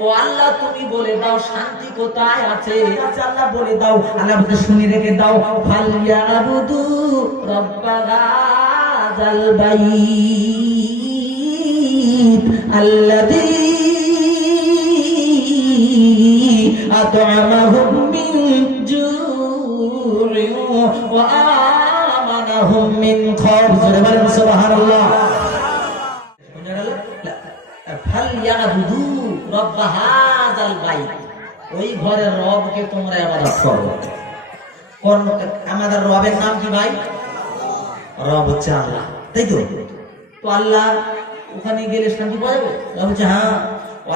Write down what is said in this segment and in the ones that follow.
ও আল্লাহ তুমি বলে দাও, শান্তি কোথায় আছে? আল্লাহ বলে দাও, আল্লাহ শুনে রেখে দাও বুঝা গেল ফালিয়াবুদু রব্ব হাযাল বাইত ওই ঘরের রবকে তোমরা ইবাদত করো আমাদের রবের নাম কি ভাই? রব হচ্ছে আল্লাহ, তাই তো? তো আল্লাহ ওখানে গেলে শান্তি পাওয়া যাবে? রব হ্যাঁ।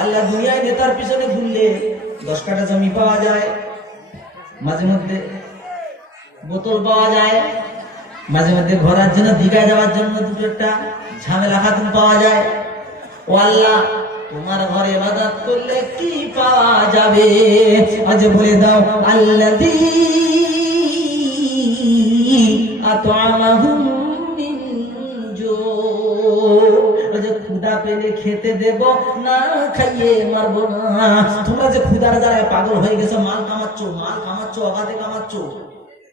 আল্লাহ দুনিয়ায় নেতার পিছনে ঘুরলে দশ কাটা জমি পাওয়া যায়, মাঝে মধ্যে বোতল পাওয়া যায়, মাঝে মধ্যে ঘোরার জন্য দীঘায় যাওয়ার জন্য দুটো একটা ঝামেলা খাতুন পাওয়া যায়। ও আল্লাহ তোমার ঘরে ইবাদত করলে কি পাওয়া যাবে? আজ বলে দাও, আল্লাযী আত'আমাহুম পাগল হয়ে গেছো, মাল কামাচ্ছ মাল কামাচ্ছ, অগাধে কামাচ্ছ।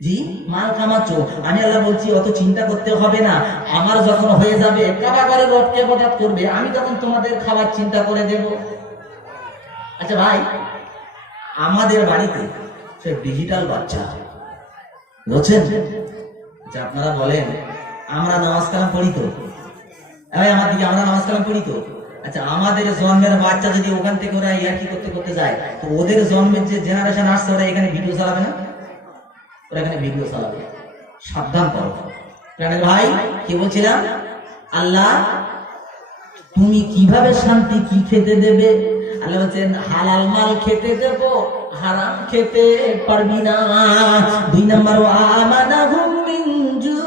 জি? মাল কামাচ্ছ। আমি আল্লাহ বলছি, অত চিন্তা করতে হবে না। আমার যখন হয়ে যাবে কারাগারে রটকে হঠাৎ করবে, আমি তখন তোমাদের খাবার চিন্তা করে দেব। আচ্ছা ভাই, আমাদের বাড়িতে সে ডিজিটাল বাচ্চা বুঝছেন যে আপনারা বলেন, আমরা নামাজ কালাম পড়ি তো? আমার দিকে আমরা নামাজ কালাম পড়ি তো? আচ্ছা আমাদের জন্মের বাচ্চা যদি ওখান থেকে ওরা ইয়ার্কি করতে করতে যায়, তো ওদের জন্মের যে জেনারেশন আসছে, ওরা এখানে ভিডিও চালাবে না? এখানে ভিডিও চালাবে। সাবধান করো। ভাই, কি বলছিলাম? আল্লাহ, তুমি কীভাবে শান্তি কি খেতে দেবে? আল্লাহ বলছেন, হালাল মাল খেতে দেব, হারাম খেতে পারবি না। দুই নম্বর আমানাহুম মিন জু।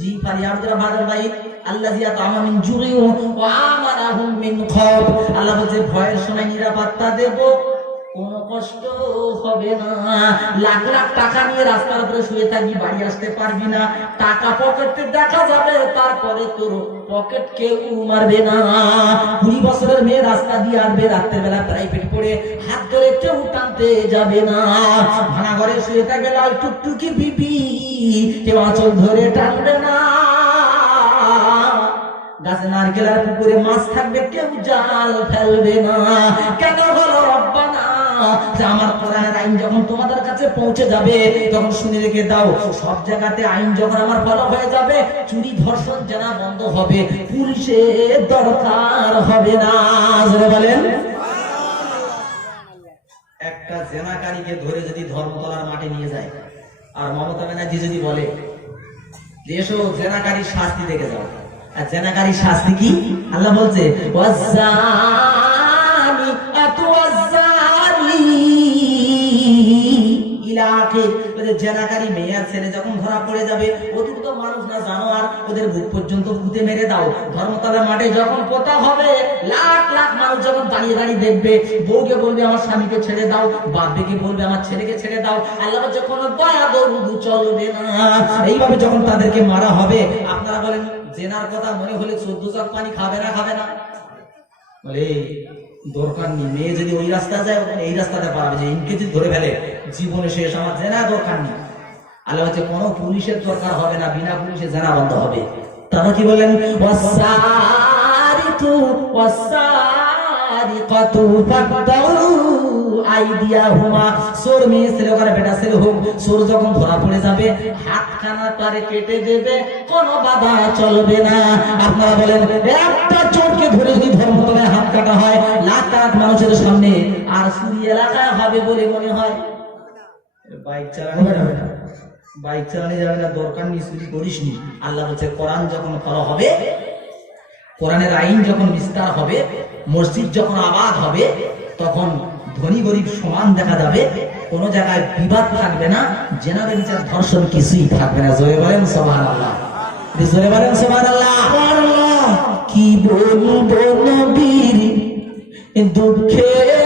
জি পারি বাদর ভাই, আল্লাহ জিয়া তামা মিন জুরি ওয়া আমানাহুম মিন খাউফ আল্লাহ বলছে, ভয়ের সময় নিরাপত্তা দেব। কোনো কষ্ট হবে না। লাখ লাখ টাকা নিয়ে রাস্তার উপরে শুয়ে থাকবি বাড়ি আসতে পারবি না। টাকা পকেটে দেখা যাবে, তারপরে তোর পকেট কেউ মারবে না। কুড়ি বছরের মেয়ে রাস্তা দিয়ে বেলা প্রাইভেট হাত ধরে কেউ টানতে যাবে না। ভাঙা ঘরে শুয়ে থাকবে লাল টুকটুকি বিপি কেউ আঁচল ধরে টানবে না। গাছে নারকেল আর পুকুরে মাছ থাকবে, কেউ জাল ফেলবে না। কেন হলো রব্বানা? যে আমার কোরআনের আইন যখন তোমাদের কাছে পৌঁছে যাবে, তখন শুনে রেখে দাও, সব জায়গাতে আইন যখন আমার ফলো হয়ে যাবে, চুরি ধর্ষণ বন্ধ হবে, পুলিশের দরকার হবে না। বলেন। একটা জেনাকারীকে ধরে যদি ধর্মতলার মাঠে নিয়ে যায়, আর মমতা ব্যানার্জি যদি বলে এসো জেনাকারী শাস্তি দেখে যাও। আর জেনাকারী শাস্তি কি? আল্লাহ বলছে ইলা আখির, ওদের জেনাকারী মেয়ে আর ছেলে যখন ধরা পড়ে যাবে ওদের তো মানুষ না জানোয়ার, ওদের বুক পর্যন্ত পুঁতে মেরে দাও। ধর্মতলা মাঠে যখন পোতা হবে, লাখ লাখ মানুষ যখন দাঁড়িয়ে দাঁড়িয়ে দেখবে, বউকে বলবে, আমার স্বামীকে ছেড়ে দাও, বাপকে বলবে, আমার ছেলেকে ছেড়ে দাও। আল্লাহ কোনো দয়া দরুদ চলবে না। এইভাবে যখন তাদেরকে মারা হবে, আপনারা বলেন, জেনার কথা মনে হলে চোদ্দ চাক পানি খাবে না খাবে না। বলে দরকার নেই। মেয়ে যদি ওই রাস্তা যায়, ওখানে এই রাস্তাটা পাবে যে ইনকে যদি ধরে ফেলে, জীবনে শেষ। আমার জেনা দরকার নেই। আল্লাহ হচ্ছে কোনো পুলিশের দরকার হবে না, বিনা পুলিশে জেনা বন্ধ হবে। তারা কি বলেন আপনারা বলেন একটা চোরকে ধরে যদি ধর্মতলায় হাত কাটা হয়, লাখ লাখ মানুষের সামনে আর সুরি এলাকায় হবে বলে মনে হয়। বাইক চালানো যাবে না। বাইক চালানো যাবে না, দরকার নেই, চুরি করিস নি। আল্লাহ বলছে, কোরআন যখন ফলো হবে, কোরআনের আইন যখন বিস্তার হবে, মসজিদ যখন আবাদ হবে, তখন ধনী গরিব সমান দেখা যাবে। কোন জায়গায় বিবাদ থাকবে না, জেনারেল বিচার ধর্ষণ কিছুই থাকবে না। জোরে বলেন সোহান আল্লাহ জোরে বলেন সোহান আল্লাহ কি বলব নবীর দুঃখের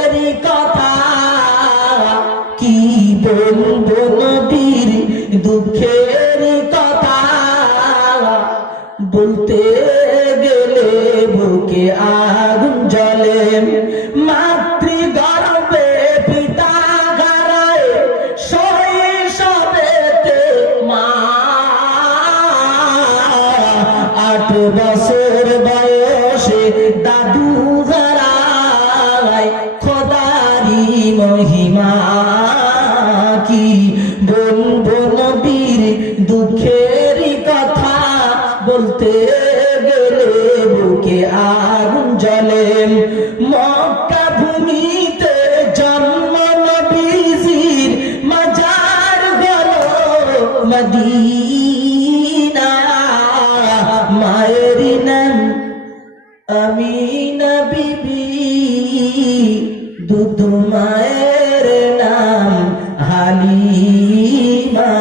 হালিমা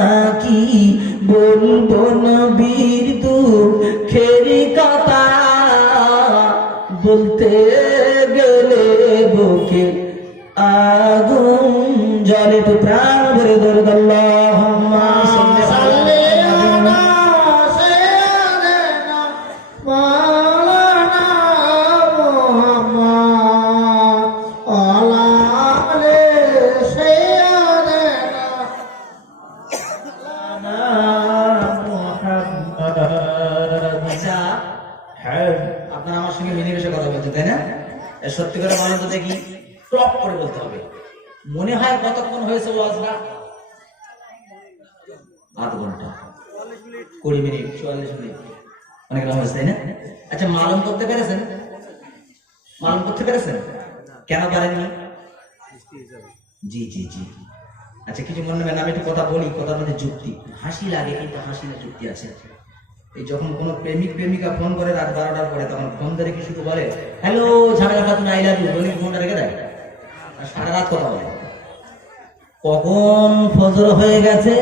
কি বলব নবীর দুঃখের কথা? বলতে গেলে বুকে আগুন জলে তো প্রাণ ভরে দরদ আধ ঘণ্টা? কুড়ি মিনিট, চুয়াল্লিশ মিনিট। অনেক তাই না? আচ্ছা মালুম করতে পেরেছেন? মালুম করতে পেরেছেন? কেন পারেননি? জি জি জি। আচ্ছা কিছু মনে আমি একটু কথা বলি, কথার মধ্যে যুক্তি। হাসি লাগে, কিন্তু হাসি না যুক্তি আছে। এই যখন কোনো প্রেমিক, প্রেমিকা ফোন করে রাত বারোটার পরে, তখন ফোন ধরে কি শুধু বলে, হ্যালো, ঝামেলা খাতুন, আই লাভ ইউ। বলে, ফোনটা রেখে দেয়? সারা রাত কথা বলে। কখন ফজর হয়ে গেছে?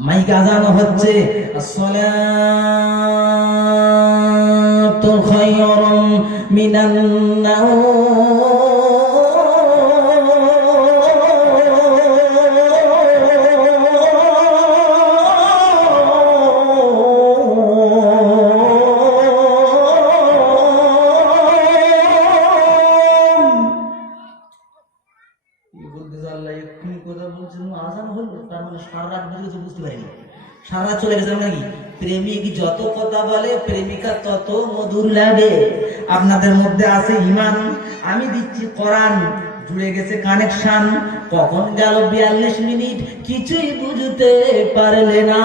মাইক আজান হচ্ছে আসসালাতু খায়রুম মিনান নাওম লাগে। আপনাদের মধ্যে আছে ইমান। আমি দিচ্ছি কোরআন। জুড়ে গেছে কানেকশন কখন গেল বিয়াল্লিশ মিনিট? কিছুই বুঝতে পারলে না।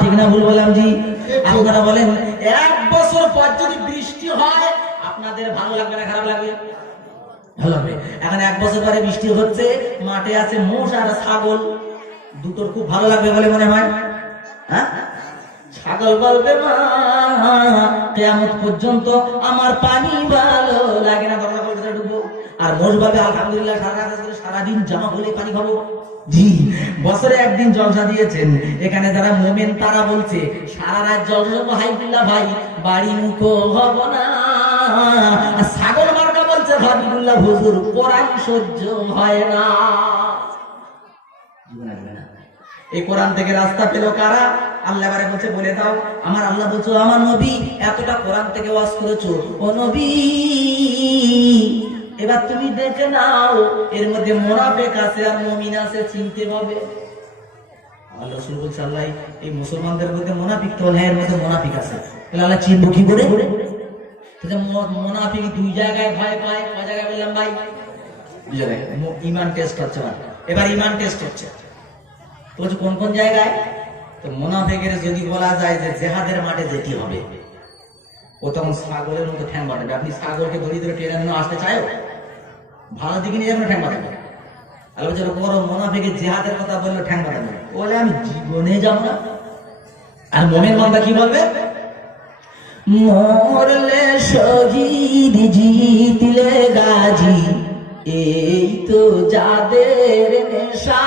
ঠিক না ভুল বললাম জি? আপনারা বলেন, এক বছর পর যদি বৃষ্টি হয়, আপনাদের ভালো লাগবে না, খারাপ লাগবে? ভালো হবে এখন এক বছর পরে বৃষ্টি হচ্ছে, মাঠে আছে মোষ আর ছাগল। দুটোর খুব ভালো লাগবে বলে মনে হয়। হ্যাঁ? ছাগল বলবে মা পর্যন্ত আমার পানি ভালো লাগে না। দরজা কলকাতা ঢুকবো। আর মোষ বলবে আলহামদুলিল্লাহ সারা রাত সারাদিন জামা হলে পানি খাব। জি বছরে একদিন জলসা দিয়েছেন। এখানে যারা মোমেন তারা বলছে সারা রাত জলসা দেবো, হাইফুল্লাহ ভাই বাড়ি মুখো হব না। ছাগল মার্কা বলছে হাবিবুল্লাহ হুজুর কোরআন সহ্য হয় না। এই কোরআন থেকে রাস্তা পেল কারা? আল্লাহ এবারে বলছে বলে দাও আমার আল্লাহ বলছো আমার নবী এতটা কোরআন থেকে ওয়াজ করেছ। ও নবী এবার তুমি দেখে নাও এর মধ্যে মোনাফেক আছে আর মমিন আছে চিনতে হবে আল্লাহ রসুল বলছে আল্লাহ এই মুসলমানদের মধ্যে মোনাফিক তো নেই এর মধ্যে মোনাফিক আছে। তাহলে আল্লাহ চিনবো কি করে? মোনাফিক দুই জায়গায় ভয় পায় কয় জায়গায় বললাম ভাই? দুই জায়গায়। ইমান টেস্ট হচ্ছে এবার ইমান টেস্ট হচ্ছে। বলছে কোন কোন জায়গায়? তো মোনাফিকের যদি বলা যায় যে জেহাদের মাঠে যেতে হবে ও তখন ছাগলের মতো ঠ্যাং বাঁধাবে আপনি ছাগলকে ধরে ধরে টেনে নিয়ে আসতে চাও ভালো দিকে নিয়ে যাবেন, ঠ্যাং বাঁধাবে আর বলছে বড় জেহাদের কথা ঠ্যাং বলে, আমি জীবনে যাব না। আর কি বলবে? মরলে শহীদ জিতলে গাজী এই তো যাদের নেশা।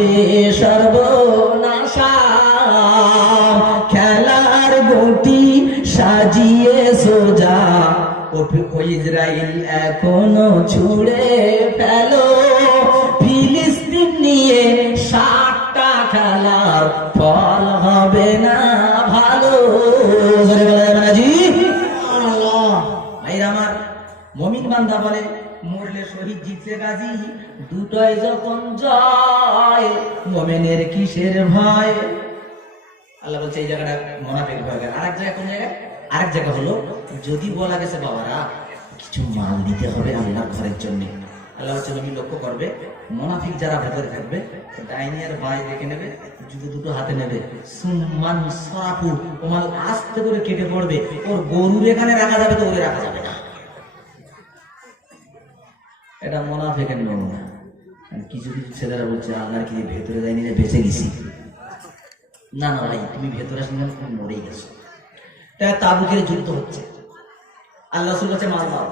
হবে সর্বনাশা খেলার গতি সাজিয়ে সোজা। ইসরায়েল এখনও ছুড়ে ফেলো। ফিলিস্তিন নিয়ে সাতটা খেলার ফল হবে না ভালো। আমার মমিন বান্দা বলে, মরলে শহীদ জিতছে গাজী দুটোই যখন জয় মোমেনের কিসের ভয়? আল্লাহ বলছে, এই জায়গাটা মোনাফেক ভয় আর এক জায়গায় কোন জায়গায়? আরেক জায়গা হলো, যদি বলা গেছে, বাবারা, কিছু মাল দিতে হবে আল্লাহর ঘরের জন্য। আল্লাহ হচ্ছে নবী লক্ষ্য করবে, মোনাফিক যারা ভেতরে থাকবে ডাইনি আর ডেকে নেবে, জুতো দুটো হাতে নেবে। সুমান সরাপু ওমাল আস্তে করে কেটে পড়বে। ওর গরুর এখানে রাখা যাবে তো ওরে রাখা যাবে না। এটা মোনাফিকের নমুনা। কিছু কিছু ছেলেরা বলছে আল্লাহর কি ভেতরে যায়নি রে, বেঁচে গেছি। না না ভাই, তুমি ভেতরে আসলে তুমি মরেই গেছো। তাই তাবুকের যুদ্ধ হচ্ছে। আল্লাহ রসুল বলছে, মাল দাও।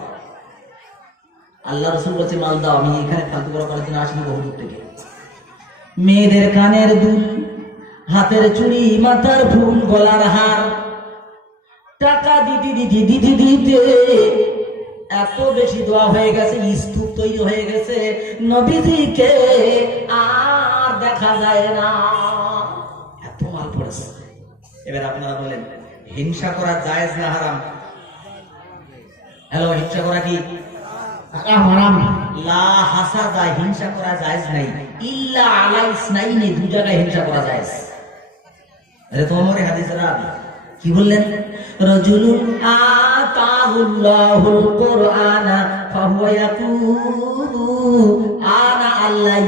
আল্লাহ রসুল বলছে, মাল দাও, আমি এখানে ফালতু করা করার জন্য আসিনি বহু দূর থেকে। মেয়েদের কানের দুল, হাতের চুড়ি, মাথার ফুল, গলার হার। টাকা দিতে দিতে দিতে দিতে এত বেশি দোয়া হয়ে গেছে স্তূপ তৈরি হয়ে গেছে। নবীজিকে আর দেখা যায় না। এত মাল পড়েছে। এবার আপনারা বলেন হিংসা করা জায়েজ না হারাম? হ্যালো হিংসা করা কি? হারাম। লা হাসাদা হিংসা করা জায়েজ নাই। ইল্লা দু জায়গায় হিংসা করা জায়েজ। আরে তোমার হাদিসের আবি কি বললেন? আতাহুল্লাহুল কুরআনা ফাহুয়া ইয়াকুলু আনা আল্লাহ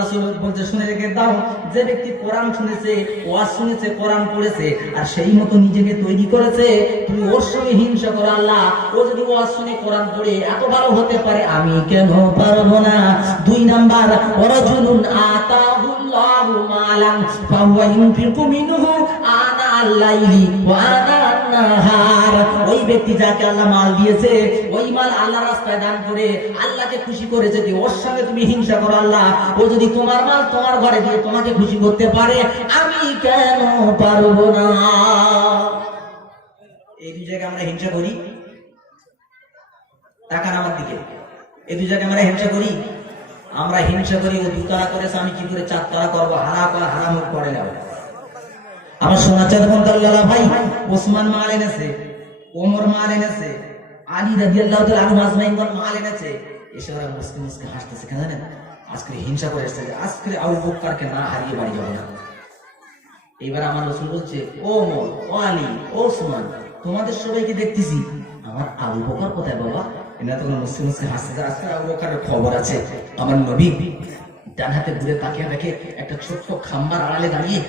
রাসূল বলতে শুনে রেখে দাও, যে ব্যক্তি কোরআন শুনেছে, ওয়াজ শুনেছে, কোরআন পড়েছে, আর সেই মতো নিজেকে তৈরি করেছে, তুমি ওর সঙ্গে হিংসা করো আল্লাহ। ও যদি ওয়াজ শুনে কোরআন পড়ে, এত ভালো হতে পারে, আমি কেন পারব না? দুই নাম্বার, ওরাজুলুন আতাহুল্লাহু মালান ফাহুয়া ইউনফিকু মিনহু আনা আল্লাইলি ওয়া আনা আন-নাহার। ওই ব্যক্তি যাকে আল্লাহ মাল দিয়েছে, ওই মাল আল্লাহ রাস্তায় দান করে আল্লাহকে খুশি করে যদি ওর সঙ্গে তুমি হিংসা করো আল্লাহ, ও যদি তোমার মাল তোমার ঘরে দিয়ে তোমাকে খুশি করতে পারে, আমি কেন পারব না? এই দুই জায়গায় আমরা হিংসা করি? টাকা নামার দিকে। এই দুই জায়গায় আমরা হিংসা করি? আমরা হিংসা করি, ও দুতলা করেছে আমি কি করে চারতলা করব? হারা করা হারাম করে নেব আমার সোনাচাঁদ বন্তাল্লাহ ভাই, ওসমান মাল এনেছে, ওমর মাল এনেছে, আলী মাল এনেছে। ওরা মুসকে মুসকে হাসতেছে, কেন জানেন? আজকে হিংসা করে এসছে আজকে আবু বক্কারকে না হারিয়ে বাড়ি যাব না। আমার রসুল বলছে, ও ও আলী, ও ওসমান, তোমাদের সবাইকে দেখতেছি। আমার আবু বকর কোথায় বাবা? হাসতেছে আজকে আবু খবর আছে। আমার নবী ডান হাতে তাকিয়ে দেখে একটা ছোট্ট খাম্বার আড়ালে দাঁড়িয়ে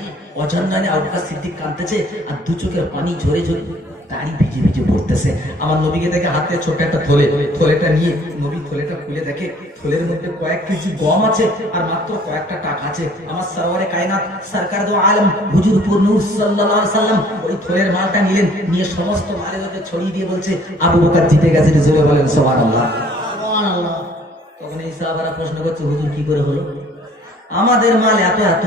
কাঁদতেছে আর দু চোখের পানি ঝরে ঝরে দাড়ি ভিজে ভিজে পড়তেছে। আমার নবীকে দেখে হাতে ছোট একটা থলে থলেটা নিয়ে নবী থলেটা খুলে দেখে থলের মধ্যে কয়েক কেজি গম আছে আর মাত্র কয়েকটা টাকা আছে। আমার সরওয়ারে কায়নাত সরকার দো আলম হুজুর পুর নূর সাল্লাল্লাহু আলাইহি সাল্লাম ওই থলের মালটা নিলেন নিয়ে সমস্ত মালের মধ্যে ছড়িয়ে দিয়ে বলছে আবু বকর জিতে গেছে জোরে বলেন সুবহানাল্লাহ। সুবহানাল্লাহ। তখন এই সাহাবারা প্রশ্ন করছে হুজুর কি করে হলো? আমাদের মাল এত এত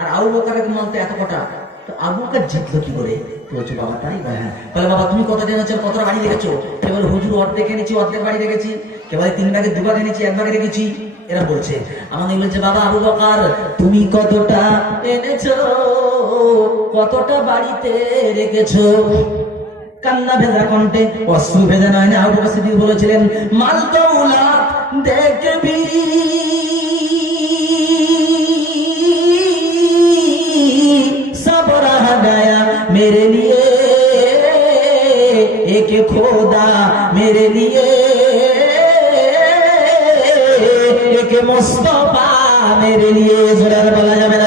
আর আবু বকরের মাল তো এত কটা। তো আবু বকর জিতলো কি করে? বাবা তাই? বলে, হ্যাঁ। বলে বাবা তুমি কত বাড়ি কেবল হুজুর অর্ধেক এনেছি অর্ধেক বাড়ি কেবল তিন ভাগে দু ভাগ এনেছি এক ভাগে এরা বলছে আমাদের বলছে বাবা আবু বকর তুমি কতটা এনেছো? কতটা বাড়িতে রেখেছো? কান্না ভেজা কণ্ঠে অশ্রু ভেজা নয় না আবু বলেছিলেন মাল দৌলাত দেখবি। کہ خدا میرے لیے ایک مصطفیٰ میرے لیے زرار بلا جا میرا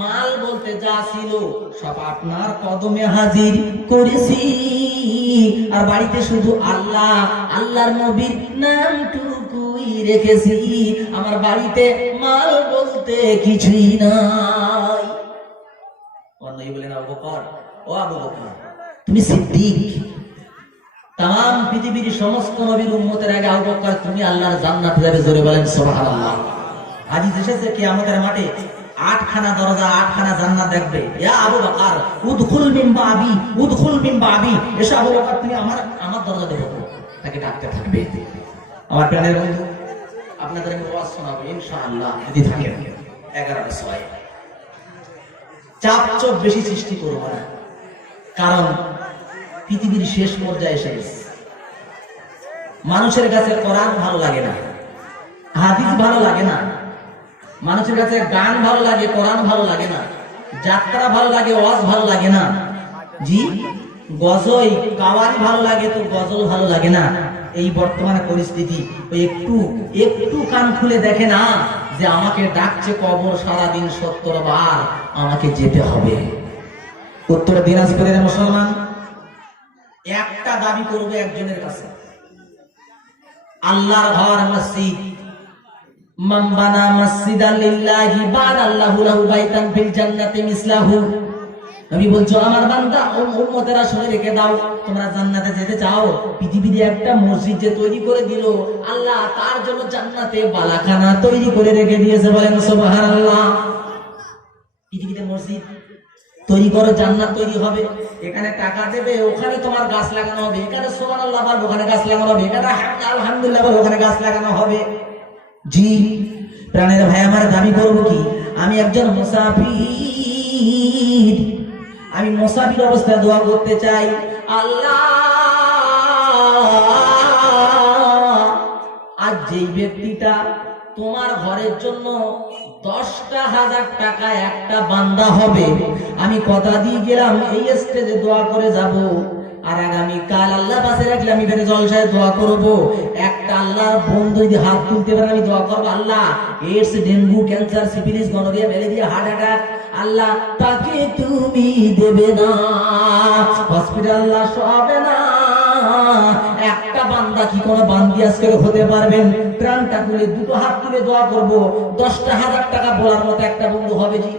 মাল বলতে যা ছিল, সব আপনার কদমে হাজির করেছি। আর বাড়িতে শুধু আল্লাহ, আল্লাহর নবীর নামটুকুই রেখেছি। আমার বাড়িতে মাল বলতে কিছুই না বলেন, আবু বকর, ও আবু বকর, তুমি সিদ্দিক। তাম পৃথিবীর সমস্ত নবীর আগে আবু বকর, তুমি আল্লাহর যাবে জোরে বলেন, সুবহানাল্লাহ। মাঠে আটখানা দরজা, আটখানা জান্নাত দেখবে। ইয়া আবু বকর, উদখুল মিন বাবি, উদখুল মিন বাবি। এসো আবু বকর, তুমি আমার আমার দরজা দেখো। তাকে ডাকতে থাকবে। আমার প্রাণের বন্ধু, আপনাদের আমি ওয়াজ শোনাবো, ইনশাআল্লাহ, যদি থাকেন। ছয়। চাপ চোপ বেশি সৃষ্টি করব না। কারণ পৃথিবীর শেষ পর্যায়ে এসে গেছে। মানুষের কাছে কোরআন ভালো লাগে না, হাদিস ভালো লাগে না, মানুষের কাছে গান ভালো লাগে, কোরআন ভালো লাগে না, যাত্রা ভালো লাগে, ওয়াজ ভালো লাগে না। জি, গজল, কাওয়ারি ভালো লাগে তো গজল ভালো লাগে না। এই বর্তমানে পরিস্থিতি, একটু একটু কান খুলে দেখে না। যে আমাকে ডাকছে কবর সারাদিন সত্তর বার, আমাকে যেতে হবে। উত্তর দিনাজপুরের মুসলমান, একটা দাবি করবে একজনের কাছে। আল্লাহর ঘর মসজিদ। মাম্বানা মসজিদ আল্লাহি বান আল্লাহু লাহু বাইতান ফিল জান্নাতি মিসলাহু। নবী বলছো, আমার বান্দা ও উম্মতেরা রেখে দাও। তোমরা জান্নাতে যেতে চাও। পৃথিবীতে একটা মসজিদ যে তৈরি করে দিল, আল্লাহ তার জন্য জান্নাতে বালাখানা তৈরি করে রেখে দিয়েছে বলেন, সুবহানাল্লাহ। পৃথিবীতে মসজিদ তৈরি করো, জান্নাত তৈরি হবে। এখানে টাকা দেবে, ওখানে তোমার গাছ লাগানো হবে। এখানে সোমান আল্লাহ বলব ওখানে গাছ লাগানো হবে। এখানে হামদ আলহামদুলিল্লাহ বলব ওখানে গাছ লাগানো হবে। জি, প্রাণের ভাই, আমার দাবি করব কি? আমি একজন মুসাফির। আমি মুসাফির অবস্থায় দোয়া করতে চাই। আল্লাহ! আজ যেই ব্যক্তিটা তোমার ঘরের জন্য দশটা হাজার টাকা একটা বান্দা হবে, আমি কথা দিয়ে গেলাম, এই স্টেজে দোয়া করে যাব। আর আগামী কাল আল্লাহ পাশে রাখলে আমি ফেরে জলসায় দোয়া করব। একটা আল্লাহর বন্ধু যদি হাত তুলতে পারে, আমি দোয়া করব, Allah AIDS dengue, cancer, syphilis, gonorrhoea, malaria, heart attack Allah তাকে তুমি দেবে না। হসপিটাল আল্লাহ সবে না। একটা বান্দা কি কোনো বান্দি আজকে হতে পারবেন? প্রাণটা খুলে দুটো হাত তুলে দোয়া করব। দশটা হাজার টাকা বলার মতো একটা বন্ধু হবে জি।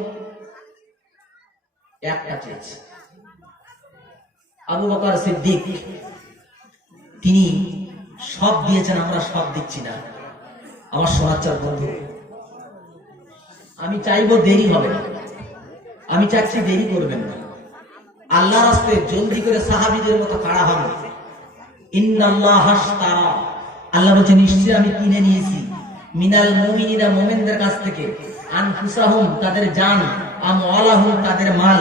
একটা চেয়েছে। আবু বকর সিদ্দিক, তিনি সব দিয়েছেন, আমরা সব দিচ্ছি না। আমার সোনাচার বন্ধু, আমি চাইব দেরি হবে না। আমি চাচ্ছি দেরি করবেন না। আল্লাহ রাস্তে জলদি করে সাহাবিদের মতো কাড়া হন আল্লাহ বলছে নিশ্চয় আমি কিনে নিয়েছি। মিনাল মুমিনিনা, মোমেনদের কাছ থেকে। তাদের তাদের মাল।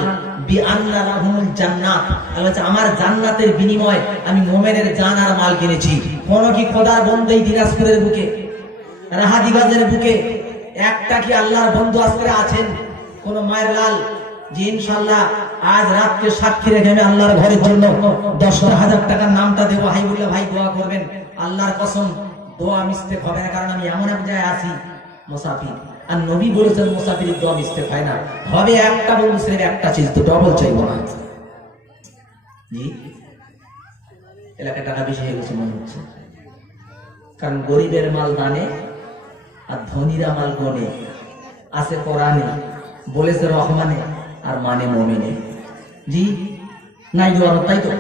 আমার জান্নাতের বিনিময় আমি মোমেনের জান আর মাল কিনেছি। কোন কি খোদার বন্ধ এই দিনাজপুরের বুকে? রাহাদিবাজের বুকে? একটা কি আল্লাহর বন্ধু আজকে আছেন? কোন মায়ের লাল? যে আজ সাক্ষী আল্লাহর ঘরের জন্য হাজার টাকার নামটা দেবো। ভাই দোয়া করবেন। আল্লাহর দোয়া হবে না, কারণ আমি এমন এক জায়গায় আছি আর নবী বলেছেন দোয়া হয় না। হবে একটা টাকা মনে হচ্ছে। কারণ গরিবের মাল দানে, আর ধনীরা মাল গনে। আছে কোরআনে, বলেছে রহমানে আর মানে মমিনে জি নাই জোয়ার তাই তো?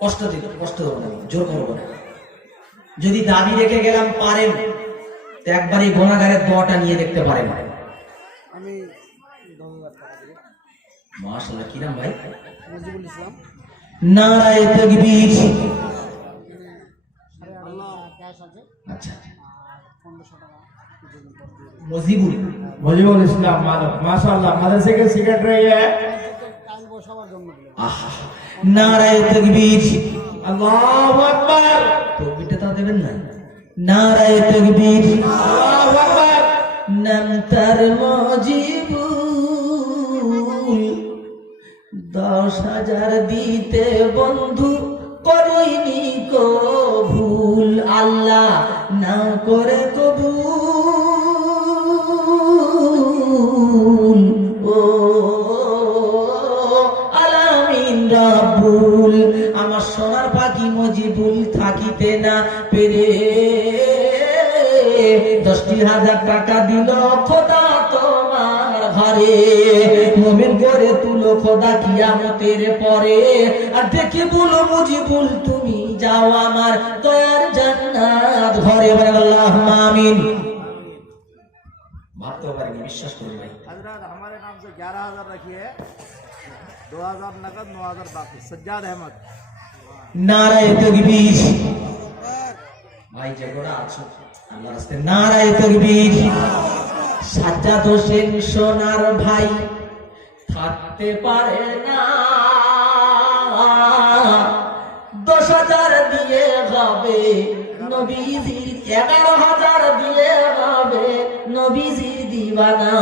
কষ্ট দিত কষ্ট দেবো না জোর করব না যদি দাবি রেখে গেলাম পারেন। তো একবার এই গোনাগারের দোয়াটা নিয়ে দেখতে পারেন। আমি মাশাল্লাহ কিরাম ভাই? নজিবুল ইসলাম। নারায় তকবীর। আছে। আচ্ছা পনেরোশো মজিবুল ইসলাম মাদক। মাশাআল্লাহ মাদ্রাসা কে সেক্রেটারি है নারায় আল্লাহু আকবার। তকবীরটা তা দেবেন না? নারায় তকবীর। আল্লাহু আকবার। নাম তার মজিবুল। দশ হাজার দিতে বন্ধু করিনি কো ভুল আল্লাহ না করে কবুল। দশটি হাজার টাকা দিল খোদা তোমার ঘরে। মমিন করে তুলো খোদা কিয়ামতের পরে। আর দেখি বলো মুজিবুল তুমি যাও আমার দয়ার জান্নাত ঘরে। বলে আল্লাহ আমিন। ভাবতে পারেনি বিশ্বাস করি ভাই হজরত আমার নাম সে গ্যারহ হাজার রাখিয়ে দু হাজার নগদ ন হাজার বাকি। সজ্জাদ আহমদ। নারায় তকবীর। সোনার ভাই, থাকতে পারে না। দশ হাজার দিয়ে হবে এগারো হাজার দিয়ে হবে দিবানা।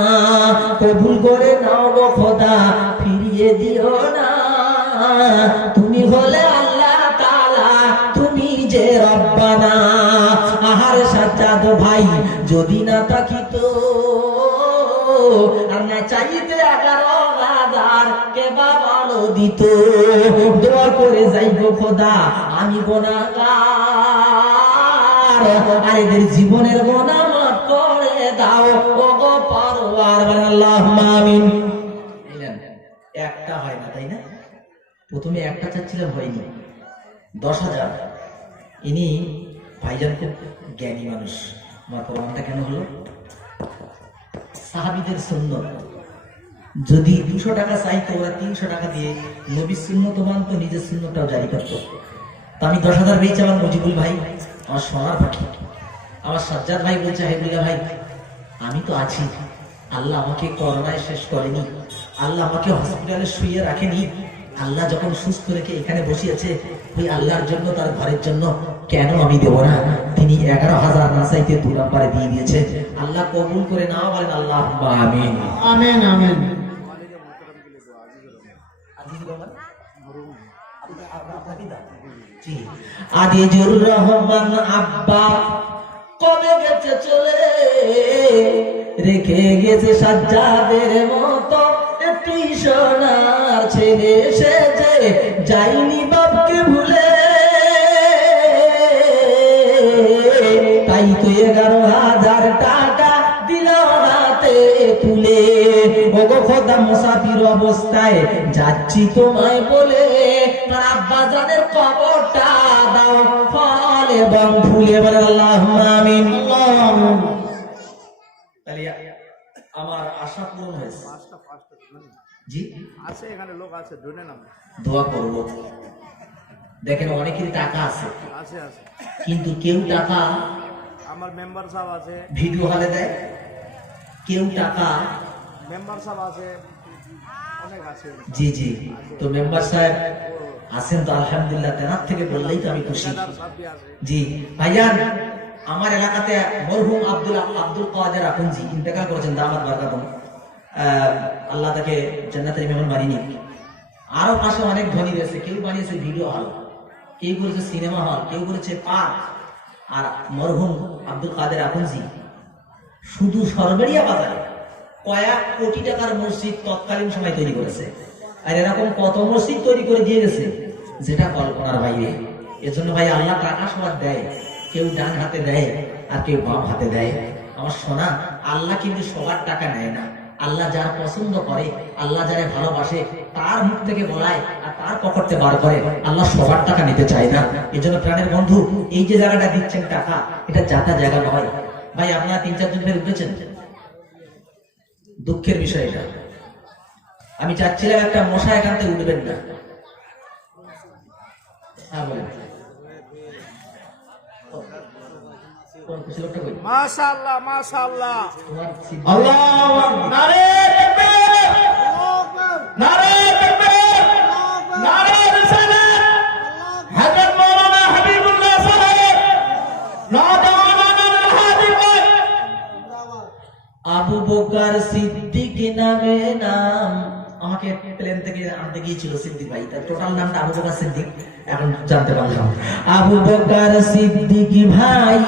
কবুল করে নাও গো খোদা, ফিরিয়ে দিও না। তুমি হলে আল্লাহ তালা তুমি যে রব্বানা। আহার সাজ্জাদ ভাই, যদি না থাকিত, আর না চাইতে এগারো হাজার, কে বা ভালো দিত? দোয়া করে যাইব খোদা, আমি গোনাগার। আর এদের জীবনের গোনা মাফ করে দাও ও গো পারওয়ার আল্লাহ আমিন। একটা হয় না, তাই না? প্রথমে একটা চাচ্ছিলাম হয়নি। দশ হাজার। ইনি ভাইজান জ্ঞানী মানুষ। আমার প্রমাণটা কেন হলো? সাহাবিদের সুন্নত। যদি দুশো টাকা চাইতো, ওরা তিনশো টাকা দিয়ে নবীর শূন্যত মানতো, নিজের শূন্যটাও জারি করতো। তা আমি দশ হাজার পেয়েছি আমার মজিবুল ভাই, আমার সোনার পাখি। আমার সাজ্জাদ ভাই বলছে হাইবুল্লাহ ভাই, আমি তো আছি। আল্লাহ আমাকে করোনায় শেষ করেনি। আল্লাহ আমাকে হসপিটালে শুয়ে রাখেনি। আল্লাহ যখন সুস্থ রেখে এখানে বসিয়েছে ওই আল্লাহর জন্য তার ঘরের জন্য কেন আমি দেব না? তিনি এগারো হাজার না চাইতে দু নম্বরে দিয়ে দিয়েছে। আল্লাহ কবুল করে নাও বলেন আল্লাহ। আমিন। আমেন আমেন। আজিজুর রহমান আব্বা কবে গেছে চলে? রেখে গেছে সাজ্জাদের মতো একটি সোনার যে যাইনি বাপকে ভুলে। তাই তো এগারো হাজার টাকা তুলে। ওগো খোদা মুসাফির অবস্থায় যাচ্ছি তোমায় বলে। আব্বা জানের কবরটা দাও ফল এবং ফুলে বলে আল্লাহ আমার আশা পূরণ হয়েছে। জি? আছে এখানে লোক আছে ধরে নাম। দোয়া করব। দেখেন অনেকেরই টাকা আছে। আছে আছে। কিন্তু কেউ টাকা আমার মেম্বার সাহেব আছে। ভিডিও হলে দেয়। কেউ টাকা মেম্বার সাহেব আছে। অনেক আছে। জি জি। তো মেম্বার সাহেব আছেন তো আলহামদুলিল্লাহ। তেনার থেকে বললেই তো আমি খুশি। জি। ভাইজান আমার এলাকাতে মরহুম আব্দুল আব্দুল কাদের আকুনজি ইন্তেকাল করেছেন দামাত বারকাতুম আহ, আল্লাহ তাকে জান্নাতের মেহমান বানিয়ে নিক আরও পাশে অনেক ধনী রয়েছে, কেউ বানিয়েছে ভিডিও হল কেউ করেছে সিনেমা হল কেউ করেছে পার্ক আর মরহুম আব্দুল কাদের আকুনজি, শুধু সরবেরিয়া বাজারে কয়েক কোটি টাকার মসজিদ তৎকালীন সময় তৈরি করেছে। আর এরকম কত মসজিদ তৈরি করে দিয়ে গেছে, যেটা কল্পনার বাইরে। এজন্য ভাই আল্লাহ টাকা সবার দেয়, কেউ ডান হাতে দেয় আর কেউ বাম হাতে দেয়। আমার সোনা, আল্লাহ কিন্তু সবার টাকা নেয় না। আল্লাহ যারা পছন্দ করে, আল্লাহ যারা ভালোবাসে, তার মুখ থেকে বলায় আর তার পকেটে বার করে, আল্লাহ সবার টাকা নিতে চায় না। এই জন্য প্রাণের বন্ধু, এই যে জায়গাটা দিচ্ছেন টাকা, এটা যাতা জায়গা নয়। ভাই, আপনারা তিন, চারজন ফের উঠেছেন? দুঃখের বিষয় এটা। আমি চাচ্ছিলাম একটা মশা থেকে উঠবেন না। হ্যাঁ বলেন। নারে তাকবীর নারে রিসালাত। হযরত মাওলানা হাবিবুল্লাহ সাহেব। নওজওয়ানান আবু বকর সিদ্দিক নামে নাম। আমাকে প্লেন থেকে আনতে গিয়েছিল সিদ্দিক ভাই। তার টোটাল নামটা আবু বকর সিদ্দিক। এখন জানতে পারলাম। আবু বকর সিদ্দিক ভাই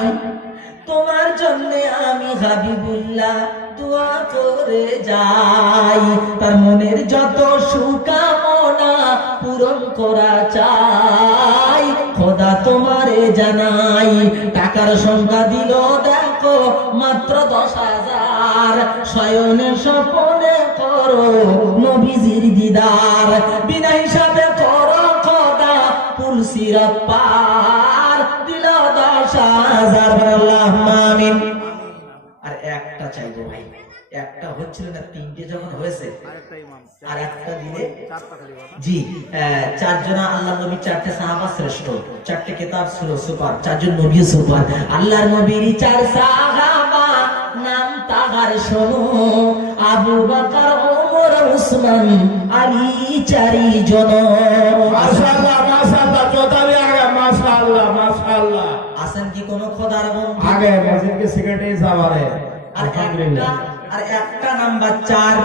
তোমার জন্য আমি হাবিবুল্লাহ দোয়া করে যাই। তার মনের যত সুকামনা পূরণ করা চাই, খোদা তোমারে জানাই। টাকার সংখ্যা দিল, দেখো, মাত্র দশ হাজার। শয়নে স্বপনে করো নবীজির দিদার। বিনা হিসাবে করো খোদা দিল দশ হাজার আল্লাহ আমিন। আর একটা চাইব ভাই একটা হচ্ছিল না তিনটে যখন হয়েছে আর একটা দিলে জি চারজনা আল্লাহ নবী চারটে সাহাবা শ্রেষ্ঠ চারটে কিতাব ছিল সুপার চারজন নবী সুপার। আল্লাহর নবীর চার সাহাবা নাম তাহার শোনো আবু বকর ওমর উসমান আলী চারি জন মাশাআল্লাহ মাশাআল্লাহ মাশাআল্লাহ কোন খোদার আগে মসজিদ কে সেক্রেটারি আর একটা আর একটা নাম্বার 4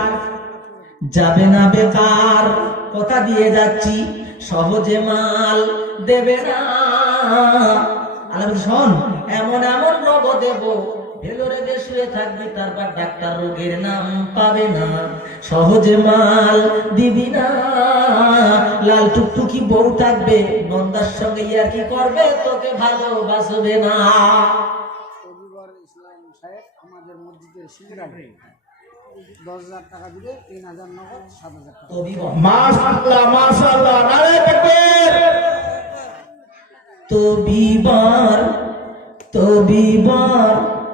যাবে না বেকার কথা দিয়ে যাচ্ছি সহজে মাল দেবে না। আলাপ শোন এমন এমন রব দেবো ভেলোরে বেশ হয়ে থাকবি তারপর ডাক্তার রোগের নাম পাবে না। সহজে মাল দিবি না। লাল টুকটুকি বউ থাকবে নন্দার সঙ্গে ইয়ার কি করবে? তোকে ভালোবাসবে না। আমাদের মসজিদের সিদ্ধান্ত দশ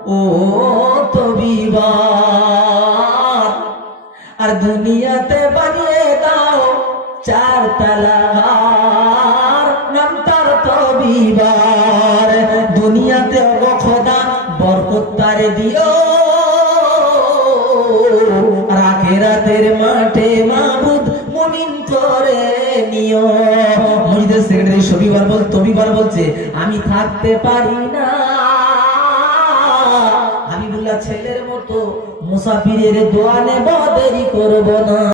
ও তবিবার, আর দুনিয়াতে বানিয়ে দাও চার তালার নাম তার তবিবার। দুনিয়াতে খোদা বরকত তারে দিও আখেরাতের মাঠে মাবুদ মুমিন করে নিও। মসজিদের সেক্রেটারি শবিবার বল তবিবার বলছে, আমি থাকতে পারি না। ছেলের মতো মুসাফিরের দোয়া নেব দেরি করব না।